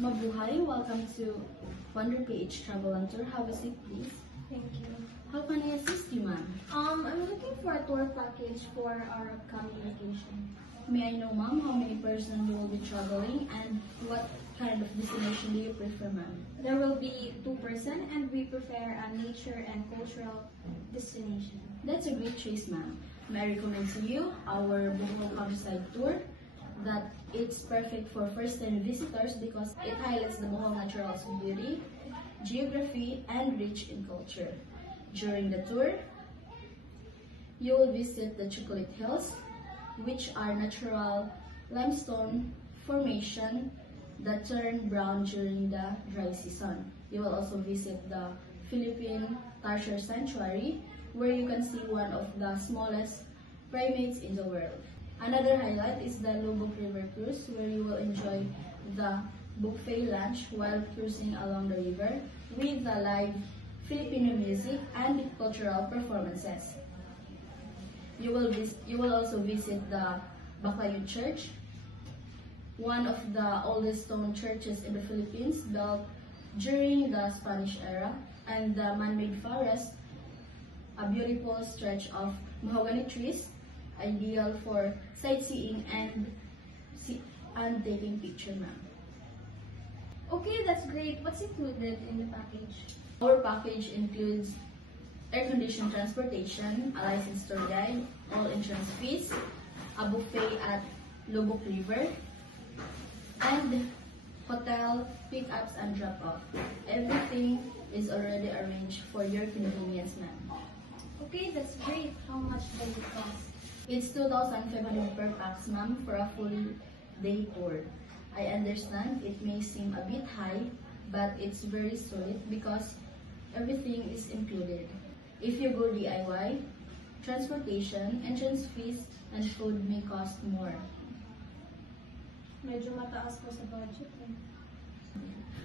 Mabuhay, welcome to Wonder PH Travel and Tour. Have a seat, please. Thank you. How can I assist you, ma'am? I'm looking for a tour package for our upcoming vacation. May I know, ma'am, how many persons you will be traveling and what kind of destination do you prefer, ma'am? There will be 2 persons and we prefer a nature and cultural destination. That's a great choice, ma'am. May I recommend to you our Bohol Countryside Tour that it's perfect for first-time visitors because it highlights the Bohol natural beauty, geography, and rich in culture. During the tour, you will visit the Chocolate Hills, which are natural limestone formation that turn brown during the dry season. You will also visit the Philippine Tarsier Sanctuary, where you can see one of the smallest primates in the world. Another highlight is the Lubbock River Cruise, where you will enjoy the buffet lunch while cruising along the river with the live Filipino music and cultural performances. You will also visit the Baclayon Church, one of the oldest stone churches in the Philippines built during the Spanish era, and the man-made forest, a beautiful stretch of mahogany trees, ideal for sightseeing and taking picture, ma'am. Okay, that's great. What's included in the package? Our package includes air-conditioned transportation, a licensed tour guide, all entrance fees, a buffet at Lubbock River, and hotel pickups and drop-off. Everything is already arranged for your convenience, ma'am. Okay, that's great. How much does it cost? It's 2,500 per pax, ma'am, for a full day tour. I understand it may seem a bit high, but it's very solid because everything is included. If you go DIY, transportation, entrance fees, and food may cost more. Medyo mataas po sa budget.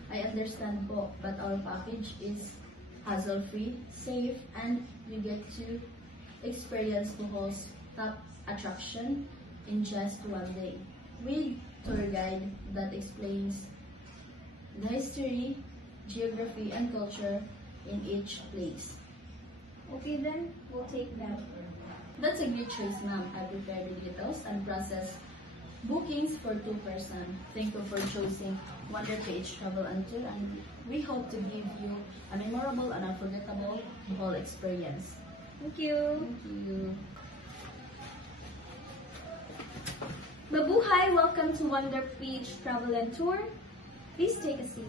I understand po, but our package is hassle-free, safe, and you get to experience Bohol's top attraction in just one day with tour guide that explains the history, geography, and culture in each place. Okay then, we'll take that. That's a great choice, ma'am. I prepare the details and process bookings for 2 persons. Thank you for choosing Wonder PH Travel and Tour, and we hope to give you a memorable and unforgettable Bohol experience. Thank you. Thank you. Mabuhay, welcome to Wonder Beach Travel and Tour. Please take a seat.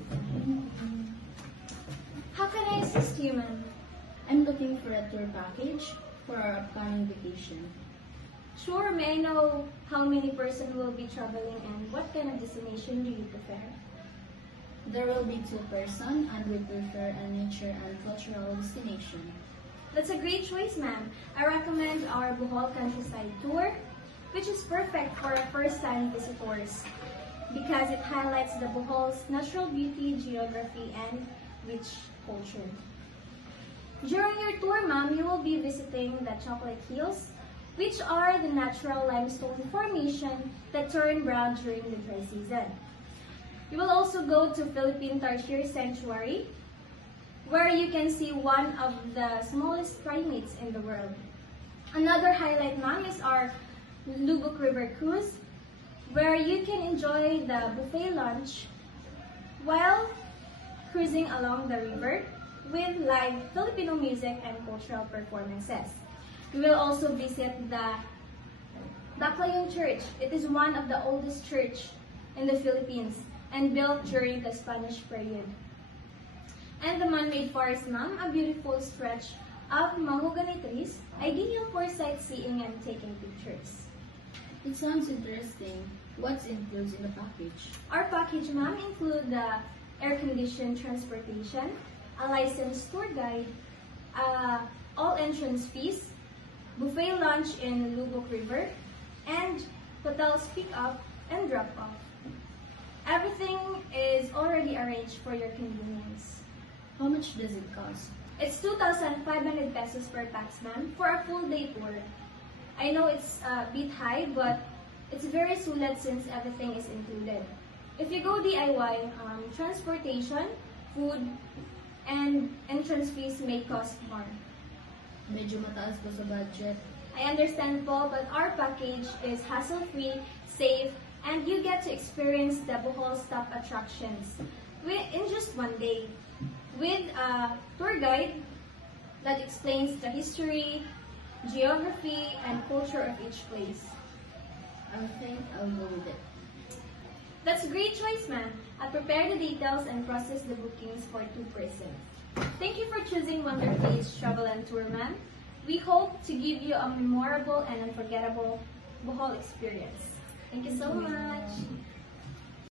How can I assist you, ma'am? I'm looking for a tour package for our upcoming vacation. Sure, may I know how many persons will be traveling and what kind of destination do you prefer? There will be 2 persons, and we prefer a nature and cultural destination. That's a great choice, ma'am. I recommend our Bohol Countryside Tour, which is perfect for first-time visitors because it highlights the Bohol's natural beauty, geography, and rich culture. During your tour, ma'am, you will be visiting the Chocolate Hills, which are the natural limestone formation that turn brown during the dry season. You will also go to Philippine Tarsier Sanctuary, where you can see one of the smallest primates in the world. Another highlight, ma'am, is our Lubbock River Cruise, where you can enjoy the buffet lunch while cruising along the river with live Filipino music and cultural performances. We will also visit the Baclayon Church. It is one of the oldest church in the Philippines and built during the Spanish period. And the man-made forest, ma'am, a beautiful stretch of mahogany trees, ideal for sightseeing and taking pictures. It sounds interesting. What's included in the package? Our package, ma'am, include the air-conditioned transportation, a licensed tour guide, all entrance fees, buffet lunch in Lubbock River, and hotels pick-up and drop-off. Everything is already arranged for your convenience. How much does it cost? It's 2,500 pesos per pax, ma'am, for a full day tour. I know it's a bit high, but it's very sulit since everything is included. If you go DIY, transportation, food, and entrance fees may cost more. Medyo mataas po sa budget. I understand po, but our package is hassle-free, safe, and you get to experience the Bohol's top attractions in just one day with a tour guide that explains the history, geography, and culture of each place. I think I'll go with it. That's a great choice, ma'am. I'll prepare the details and process the bookings for 2 persons. Thank you for choosing Wonderface Travel and Tour, ma'am. We hope to give you a memorable and unforgettable Bohol experience. Thank you so much.